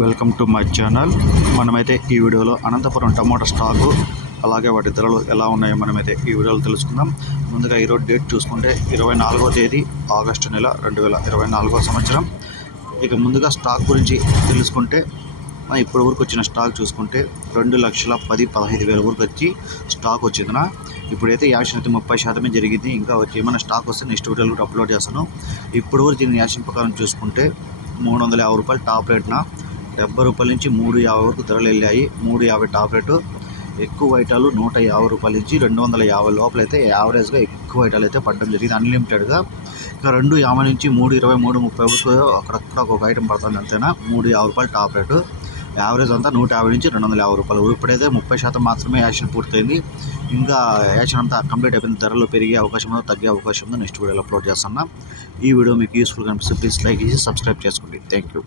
Welcome to my channel. మనమైతే ఈ వీడియోలో అనంతపురం టమాటా స్టాకు అలాగే వాటి ధరలు ఎలా ఉన్నాయో మనమైతే ఈ వీడియోలో తెలుసుకుందాం. ముందుగా ఈరోజు డేట్ చూసుకుంటే ఇరవై నాలుగో తేదీ ఆగస్టు నెల రెండు వేల ఇరవై నాలుగో సంవత్సరం. ఇక ముందుగా స్టాక్ గురించి తెలుసుకుంటే మన ఇప్పటి వరకు వచ్చిన స్టాక్ చూసుకుంటే రెండు లక్షల పది పదహైదు వేల వరకు వచ్చి స్టాక్ వచ్చిందినా. ఇప్పుడైతే యాక్షన్ అయితే ముప్పై శాతమే జరిగింది. ఇంకా ఏమైనా స్టాక్ వస్తే నెక్స్ట్ వీడియోలో కూడా అప్లోడ్ చేస్తాను. ఇప్పుడు వరకు దీని యాక్షన్ ప్రకారం చూసుకుంటే మూడు వందల యాభై రూపాయలు టాప్ రేట్న. డెబ్బై రూపాయల నుంచి మూడు యాభై వరకు ధరలు వెళ్ళాయి. మూడు యాభై టాప్ రేటు. ఎక్కువ ఐటాలు నూట యాభై రూపాయల నుంచి రెండు వందల యాభై లోపల అయితే యావరేజ్గా ఎక్కువ ఐటాలు అయితే పడడం జరిగింది. అన్లిమిటెడ్గా ఇంకా రెండు యాభై నుంచి మూడు ఇరవై మూడు ముప్పై వరకు అక్కడక్కడ ఒక ఐటమ్ పడుతుంది అంతేనా? మూడు యాభై రూపాయలు టాప్ రేటు. యావరేజ్ అంతా నూట యాభై నుంచి రెండు వందల యాభై రూపాయలు. ఇప్పుడైతే ముప్పై శాతం మాత్రమే యాక్షన్ పూర్తయింది. ఇంకా యాక్షన్ అంతా కంప్లీట్ అయిపోయిన ధరలు పెరిగే అవకాశం ఉందో తగ్గే అవకాశం ఉందో నెక్స్ట్ వీడియోలో అప్లోడ్ చేస్తున్నా ఈ వీడియో మీకు యూస్ఫుల్ కనిపిస్తే ప్లీజ్ లైక్ చేసి సబ్స్క్రైబ్ చేసుకోండి. Thank you